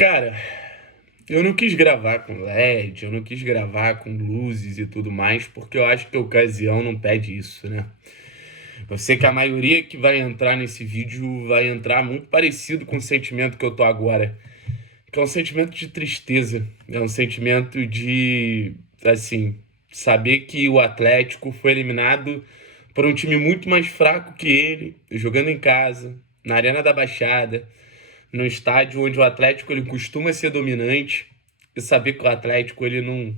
Cara, eu não quis gravar com LED, eu não quis gravar com luzes e tudo mais, porque eu acho que a ocasião não pede isso, né? Eu sei que a maioria que vai entrar nesse vídeo vai entrar muito parecido com o sentimento que eu tô agora, que é um sentimento de tristeza, é um sentimento de, assim, saber que o Atlético foi eliminado por um time muito mais fraco que ele, jogando em casa, na Arena da Baixada, no estádio onde o Atlético ele costuma ser dominante, e saber que o Atlético ele não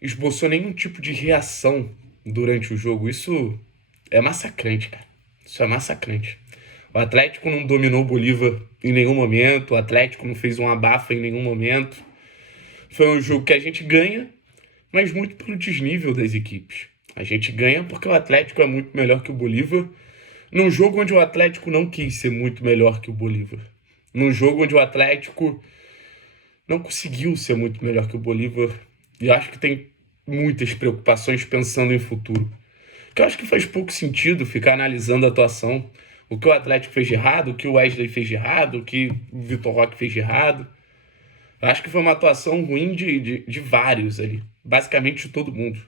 esboçou nenhum tipo de reação durante o jogo. Isso é massacrante, cara. Isso é massacrante. O Atlético não dominou o Bolívar em nenhum momento, o Atlético não fez um abafa em nenhum momento. Foi um jogo que a gente ganha, mas muito pelo desnível das equipes. A gente ganha porque o Atlético é muito melhor que o Bolívar, num jogo onde o Atlético não quis ser muito melhor que o Bolívar. Num jogo onde o Atlético não conseguiu ser muito melhor que o Bolívar. E acho que tem muitas preocupações pensando em futuro. Que eu acho que faz pouco sentido ficar analisando a atuação. O que o Atlético fez de errado, o que o Wesley fez de errado, o que o Vitor Roque fez de errado. Eu acho que foi uma atuação ruim de vários ali. Basicamente de todo mundo.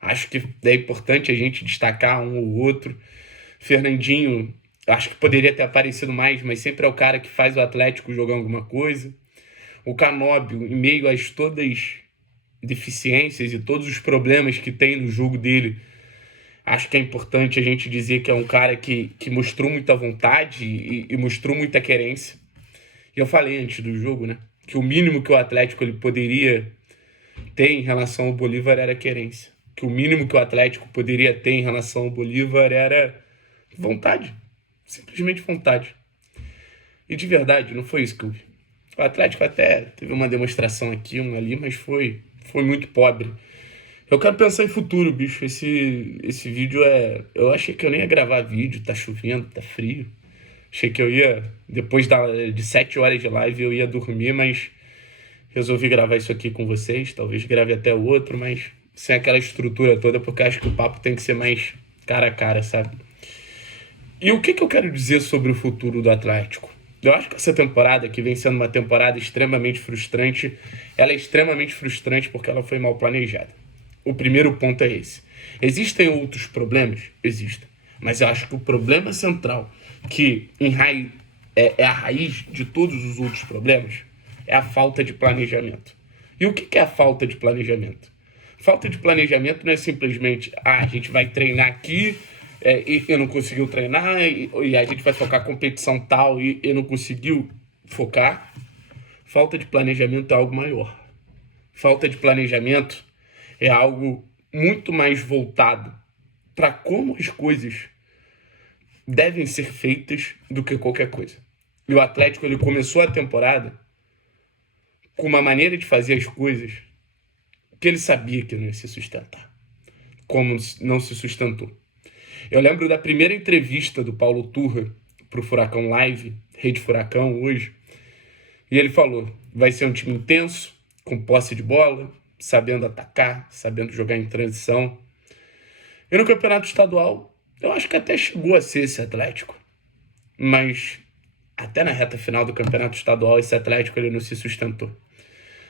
Acho que é importante a gente destacar um ou outro. Fernandinho, acho que poderia ter aparecido mais, mas sempre é o cara que faz o Atlético jogar alguma coisa. O Canóbio, em meio a todas deficiências e todos os problemas que tem no jogo dele, acho que é importante a gente dizer que é um cara que mostrou muita vontade e mostrou muita querência. E eu falei antes do jogo, né? Que o mínimo que o Atlético ele poderia ter em relação ao Bolívar era querência. Que o mínimo que o Atlético poderia ter em relação ao Bolívar era vontade. Simplesmente vontade. E de verdade, não foi isso que eu vi. O Atlético até teve uma demonstração aqui, uma ali, mas foi muito pobre. Eu quero pensar em futuro, bicho. Esse vídeo é. Eu achei que eu nem ia gravar vídeo, tá chovendo, tá frio. Achei que eu ia, depois de 7 horas de live, eu ia dormir, mas resolvi gravar isso aqui com vocês. Talvez grave até o outro, mas sem aquela estrutura toda, porque acho que o papo tem que ser mais cara a cara, sabe? E o que eu quero dizer sobre o futuro do Atlético? Eu acho que essa temporada, que vem sendo uma temporada extremamente frustrante, ela é extremamente frustrante porque ela foi mal planejada. O primeiro ponto é esse. Existem outros problemas? Existem. Mas eu acho que o problema central, que é a raiz de todos os outros problemas, é a falta de planejamento. E o que é a falta de planejamento? Falta de planejamento não é simplesmente, a gente vai treinar aqui, e não conseguiu treinar, e a gente vai focar competição tal e não conseguiu focar. Falta de planejamento é algo maior. Falta de planejamento é algo muito mais voltado para como as coisas devem ser feitas do que qualquer coisa. E o Atlético ele começou a temporada com uma maneira de fazer as coisas que ele sabia que não ia se sustentar. Como não se sustentou. Eu lembro da primeira entrevista do Paulo Turra pro Furacão Live, Rede Furacão hoje, e ele falou, vai ser um time intenso, com posse de bola, sabendo atacar, sabendo jogar em transição. E no campeonato estadual, eu acho que até chegou a ser esse Atlético. Mas até na reta final do campeonato estadual, esse Atlético ele não se sustentou.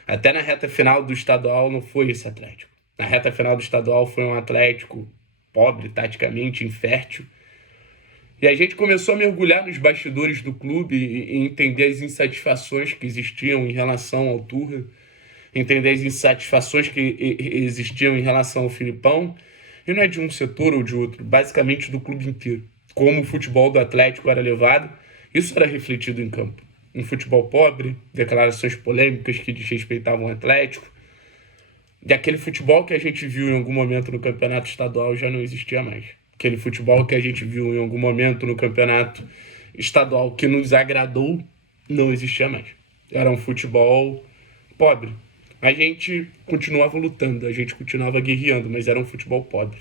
Até na reta final do estadual não foi esse Atlético. Na reta final do estadual foi um Atlético pobre, taticamente, infértil. E a gente começou a mergulhar nos bastidores do clube e entender as insatisfações que existiam em relação ao Turra, entender as insatisfações que existiam em relação ao Filipão, e não é de um setor ou de outro, basicamente do clube inteiro. Como o futebol do Atlético era levado, isso era refletido em campo. Um futebol pobre, declarações polêmicas que desrespeitavam o Atlético, e aquele futebol que a gente viu em algum momento no campeonato estadual já não existia mais. Aquele futebol que a gente viu em algum momento no campeonato estadual que nos agradou não existia mais. Era um futebol pobre. A gente continuava lutando, a gente continuava guerreando, mas era um futebol pobre.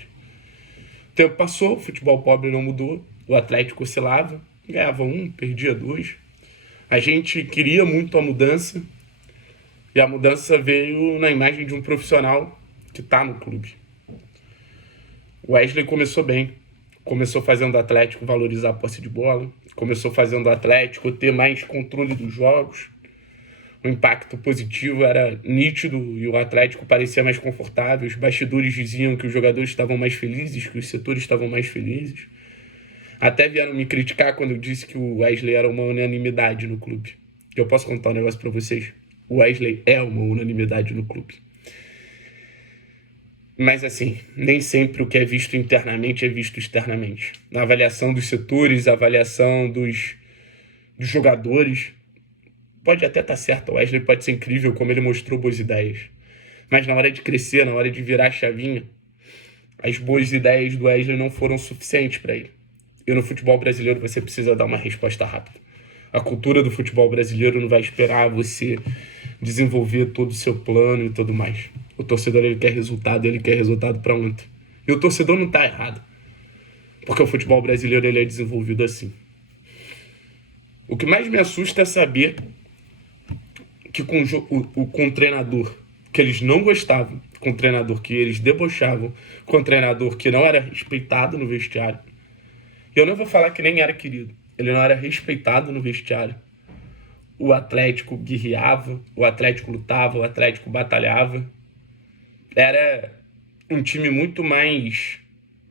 O tempo passou, o futebol pobre não mudou, o Atlético oscilava, ganhava um, perdia dois. A gente queria muito a mudança, e a mudança veio na imagem de um profissional que está no clube. O Wesley começou bem. Começou fazendo o Atlético valorizar a posse de bola. Começou fazendo o Atlético ter mais controle dos jogos. O impacto positivo era nítido e o Atlético parecia mais confortável. Os bastidores diziam que os jogadores estavam mais felizes, que os setores estavam mais felizes. Até vieram me criticar quando eu disse que o Wesley era uma unanimidade no clube. Eu posso contar um negócio pra vocês? O Wesley é uma unanimidade no clube. Mas assim, nem sempre o que é visto internamente é visto externamente. Na avaliação dos setores, a avaliação dos jogadores, pode até estar certo, o Wesley pode ser incrível como ele mostrou boas ideias. Mas na hora de crescer, na hora de virar a chavinha, as boas ideias do Wesley não foram suficientes para ele. E no futebol brasileiro você precisa dar uma resposta rápida. A cultura do futebol brasileiro não vai esperar você desenvolver todo o seu plano e tudo mais. O torcedor ele quer resultado para ontem. E o torcedor não está errado. Porque o futebol brasileiro ele é desenvolvido assim. O que mais me assusta é saber que com um treinador que eles não gostavam, com um treinador que eles debochavam, com um treinador que não era respeitado no vestiário. E eu não vou falar que nem era querido. Ele não era respeitado no vestiário. O Atlético guerreava, o Atlético lutava, o Atlético batalhava. Era um time muito mais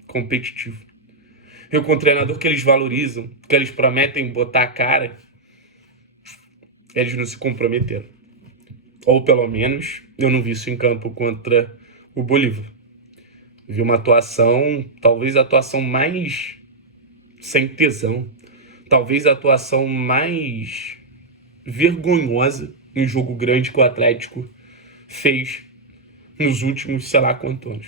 competitivo. E com um treinador que eles valorizam, que eles prometem botar a cara, eles não se comprometeram. Ou pelo menos eu não vi isso em campo contra o Bolívar. Vi uma atuação, talvez a atuação mais sem tesão, talvez a atuação mais vergonhosa em jogo grande que o Atlético fez nos últimos, sei lá quantos anos.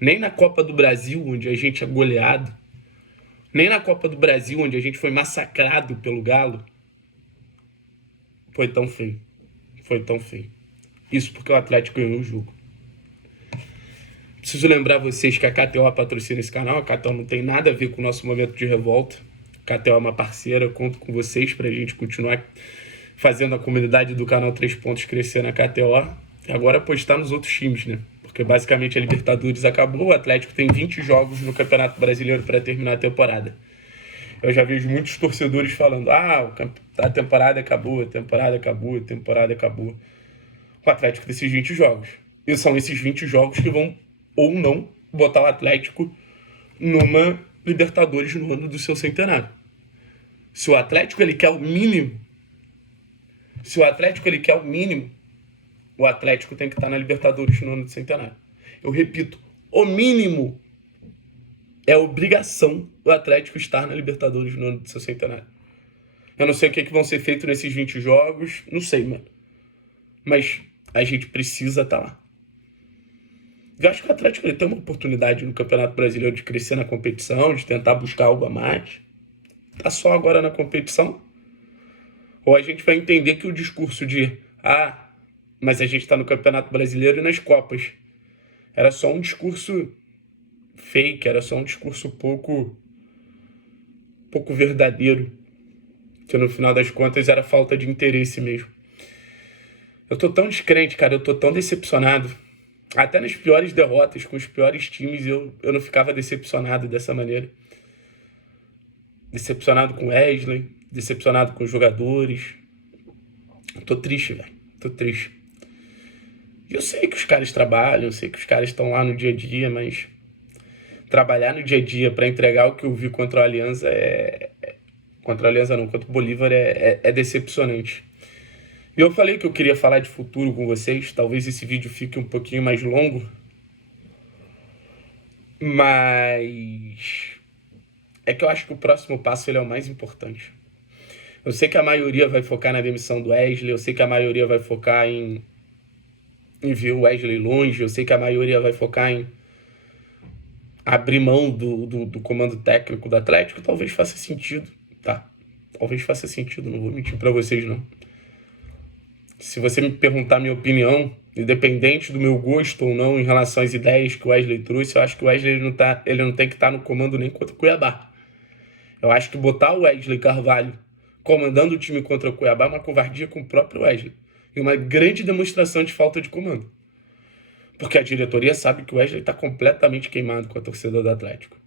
Nem na Copa do Brasil, onde a gente é goleado, nem na Copa do Brasil, onde a gente foi massacrado pelo Galo, foi tão feio. Foi tão feio. Isso porque o Atlético ganhou o jogo. Preciso lembrar vocês que a KTO patrocina esse canal. A KTO não tem nada a ver com o nosso momento de revolta. A KTO é uma parceira, conto com vocês para a gente continuar fazendo a comunidade do canal 3 Pontos crescer na KTO. E agora apostar nos outros times, né? Porque basicamente a Libertadores acabou, o Atlético tem 20 jogos no Campeonato Brasileiro para terminar a temporada. Eu já vejo muitos torcedores falando, a temporada acabou, a temporada acabou, a temporada acabou. O Atlético desses 20 jogos. E são esses 20 jogos que vão, ou não, botar o Atlético numa Libertadores no ano do seu centenário. Se o Atlético ele quer o mínimo, o Atlético tem que estar na Libertadores no ano do centenário. Eu repito, o mínimo é obrigação do Atlético estar na Libertadores no ano do seu centenário. Eu não sei o que vão ser feitos nesses 20 jogos, não sei, mano. Mas a gente precisa estar lá. Eu acho que o Atlético ele tem uma oportunidade no Campeonato Brasileiro de crescer na competição, de tentar buscar algo a mais. Tá só agora na competição? Ou a gente vai entender que o discurso de mas a gente está no Campeonato Brasileiro e nas Copas era só um discurso fake, era só um discurso pouco verdadeiro, que no final das contas era falta de interesse mesmo. Eu tô tão descrente, cara, eu tô tão decepcionado. Até nas piores derrotas, com os piores times, eu não ficava decepcionado dessa maneira. Decepcionado com o Wesley, decepcionado com os jogadores. Tô triste, velho. Tô triste. Eu sei que os caras trabalham, eu sei que os caras estão lá no dia a dia, mas trabalhar no dia a dia para entregar o que eu vi contra a Aliança contra o Bolívar é decepcionante. E eu falei que eu queria falar de futuro com vocês. Talvez esse vídeo fique um pouquinho mais longo. Mas é que eu acho que o próximo passo ele é o mais importante. Eu sei que a maioria vai focar na demissão do Wesley. Eu sei que a maioria vai focar em ver o Wesley longe. Eu sei que a maioria vai focar em abrir mão do comando técnico do Atlético. Talvez faça sentido, tá? Talvez faça sentido, não vou mentir pra vocês, não. Se você me perguntar a minha opinião, independente do meu gosto ou não em relação às ideias que o Wesley trouxe, eu acho que o Wesley ele não tem que estar no comando nem contra o Cuiabá. Eu acho que botar o Wesley Carvalho comandando o time contra o Cuiabá é uma covardia com o próprio Wesley. E uma grande demonstração de falta de comando. Porque a diretoria sabe que o Wesley está completamente queimado com a torcida do Atlético.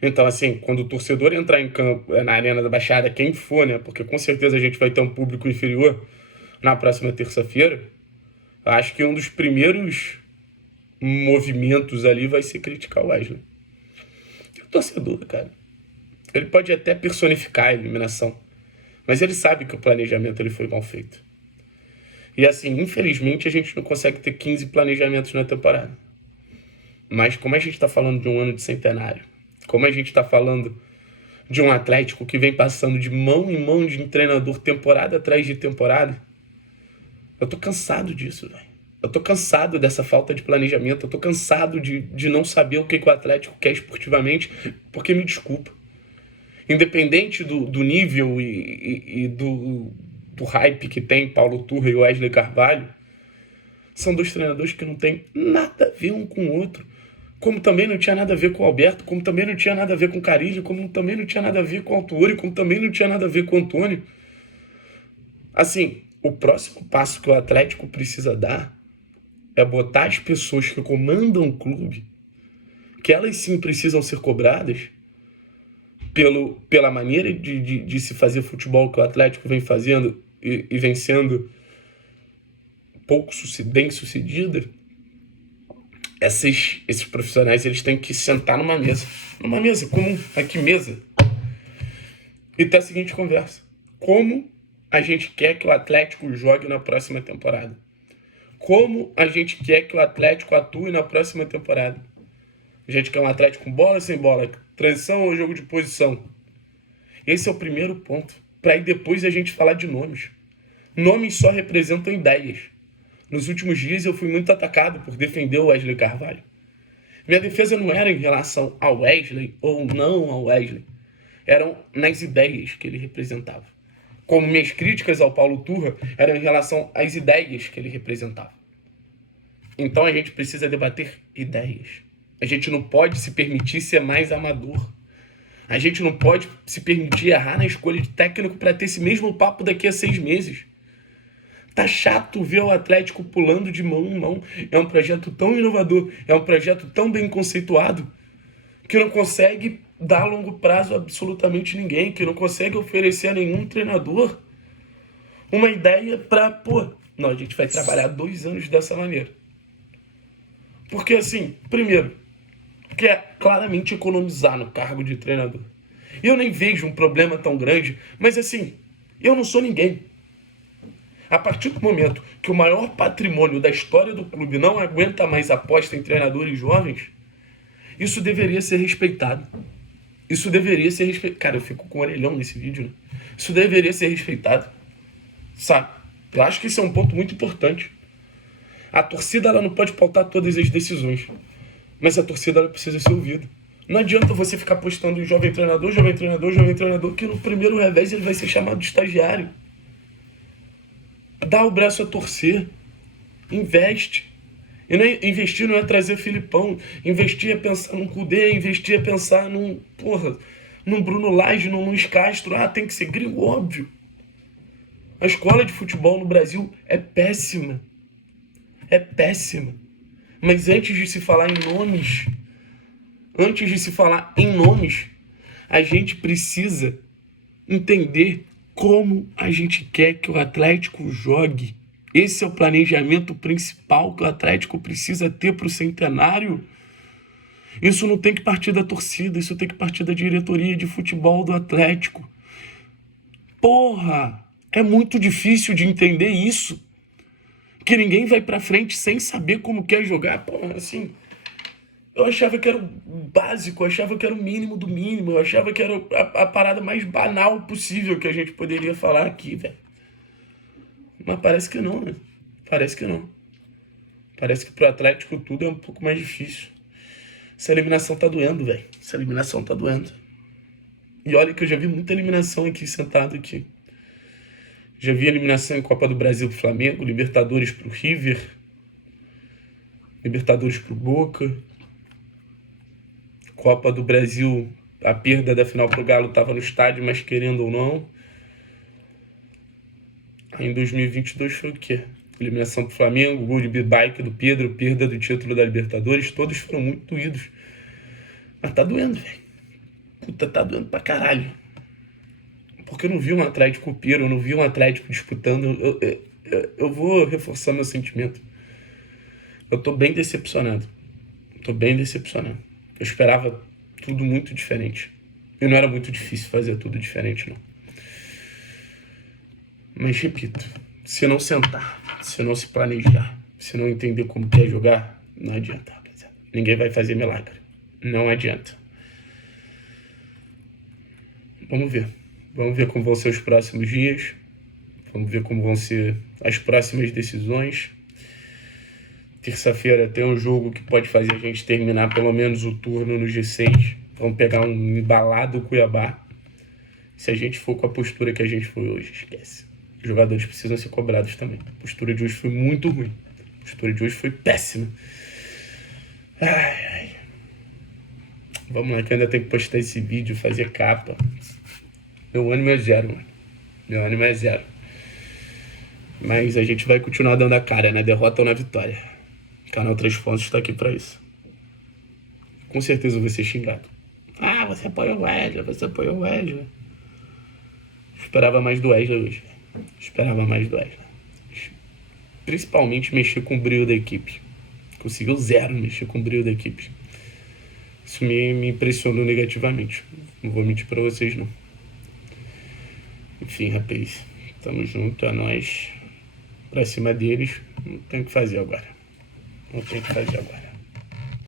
Então, assim, quando o torcedor entrar em campo, na Arena da Baixada, quem for, né? Porque com certeza a gente vai ter um público inferior. na próxima terça-feira, eu acho que um dos primeiros movimentos ali vai ser criticar o Wesley. O torcedor, cara, ele pode até personificar a eliminação, mas ele sabe que o planejamento ele foi mal feito. E assim, infelizmente, a gente não consegue ter 15 planejamentos na temporada. Mas como a gente está falando de um ano de centenário, como a gente está falando de um Atlético que vem passando de mão em mão de um treinador temporada atrás de temporada, eu tô cansado disso, velho. Eu tô cansado dessa falta de planejamento, eu tô cansado de não saber o que o Atlético quer esportivamente, porque me desculpa. Independente do nível e do hype que tem Paulo Turra e Wesley Carvalho, são dois treinadores que não têm nada a ver um com o outro. Como também não tinha nada a ver com o Alberto, como também não tinha nada a ver com o Carille, como também não tinha nada a ver com o Autuori, como também não tinha nada a ver com o Antônio. Assim, o próximo passo que o Atlético precisa dar é botar as pessoas que comandam o clube, que elas sim precisam ser cobradas pela maneira de se fazer futebol que o Atlético vem fazendo e vem sendo bem sucedida. Esses profissionais eles têm que sentar numa mesa comum, aqui mesa, e ter a seguinte conversa: como a gente quer que o Atlético jogue na próxima temporada? Como a gente quer que o Atlético atue na próxima temporada? A gente quer um Atlético com bola ou sem bola, transição ou jogo de posição? Esse é o primeiro ponto, para aí depois a gente falar de nomes. Nomes só representam ideias. Nos últimos dias eu fui muito atacado por defender o Wesley Carvalho. Minha defesa não era em relação ao Wesley ou não ao Wesley. Eram nas ideias que ele representava. Como minhas críticas ao Paulo Turra eram em relação às ideias que ele representava. Então a gente precisa debater ideias. A gente não pode se permitir ser mais amador. A gente não pode se permitir errar na escolha de técnico para ter esse mesmo papo daqui a 6 meses. Tá chato ver o Atlético pulando de mão em mão. É um projeto tão inovador, é um projeto tão bem conceituado, que não consegue dar a longo prazo a absolutamente ninguém, que não consegue oferecer a nenhum treinador uma ideia para, não, a gente vai trabalhar 2 anos dessa maneira. Porque assim, primeiro, quer claramente economizar no cargo de treinador. Eu nem vejo um problema tão grande, mas assim, eu não sou ninguém. A partir do momento que o maior patrimônio da história do clube não aguenta mais aposta em treinadores jovens, isso deveria ser respeitado. Isso deveria ser respeitado. Cara, eu fico com o orelhão nesse vídeo, né? Isso deveria ser respeitado. Sabe? Eu acho que esse é um ponto muito importante. A torcida ela não pode pautar todas as decisões, mas a torcida ela precisa ser ouvida. Não adianta você ficar postando em jovem treinador, que no primeiro revés ele vai ser chamado de estagiário. Dá o braço a torcer. Investe. E não é, investir não é trazer Filipão. Investir é pensar num Kudê, investir é pensar num Bruno Lage, num Luiz Castro. Tem que ser gringo, óbvio. A escola de futebol no Brasil é péssima. É péssima. Mas antes de se falar em nomes, a gente precisa entender como a gente quer que o Atlético jogue. Esse é o planejamento principal que o Atlético precisa ter para o centenário. Isso não tem que partir da torcida, isso tem que partir da diretoria de futebol do Atlético. É muito difícil de entender isso. Que ninguém vai para frente sem saber como quer jogar. Assim, eu achava que era o básico, eu achava que era o mínimo do mínimo, eu achava que era a parada mais banal possível que a gente poderia falar aqui, velho. Mas parece que não, né? Parece que não. Parece que pro Atlético tudo é um pouco mais difícil. Essa eliminação tá doendo, velho. Essa eliminação tá doendo. E olha que eu já vi muita eliminação aqui, sentado aqui. Já vi eliminação em Copa do Brasil pro Flamengo, Libertadores pro River, Libertadores pro Boca. Copa do Brasil, a perda da final pro Galo tava no estádio, mas querendo ou não. Aí em 2022 foi o quê? Eliminação pro Flamengo, gol de bike do Pedro, perda do título da Libertadores, todos foram muito doídos. Mas tá doendo, velho. Puta, tá doendo pra caralho. Porque eu não vi um Atlético copeiro, eu não vi um Atlético disputando. Eu vou reforçar meu sentimento. Eu tô bem decepcionado. Tô bem decepcionado. Eu esperava tudo muito diferente. E não era muito difícil fazer tudo diferente, não. Mas repito, se não sentar, se não se planejar, se não entender como quer jogar, não adianta, rapaziada. Ninguém vai fazer milagre. Não adianta. Vamos ver. Vamos ver como vão ser os próximos dias. Vamos ver como vão ser as próximas decisões. Terça-feira tem um jogo que pode fazer a gente terminar pelo menos o turno no G6. Vamos pegar um embalado Cuiabá. Se a gente for com a postura que a gente foi hoje, esquece. Os jogadores precisam ser cobrados também. A postura de hoje foi muito ruim. A postura de hoje foi péssima. Ai. Vamos lá, que eu ainda tenho que postar esse vídeo, fazer capa. Meu ânimo é zero, mano. Meu ânimo é zero. Mas a gente vai continuar dando a cara, na derrota ou na vitória. O canal 3 Pontos está aqui pra isso. Com certeza eu vou ser xingado. Ah, você apoia o Wesley, você apoia o Wesley. Esperava mais do Wesley hoje. Esperava mais do Wesley. Principalmente mexer com o brilho da equipe. Conseguiu zero mexer com o brilho da equipe. Isso me impressionou negativamente. Não vou mentir pra vocês, não. Enfim, rapaz. Tamo junto, é nóis. Pra cima deles. Não tem o que fazer agora. Não tem o que fazer agora.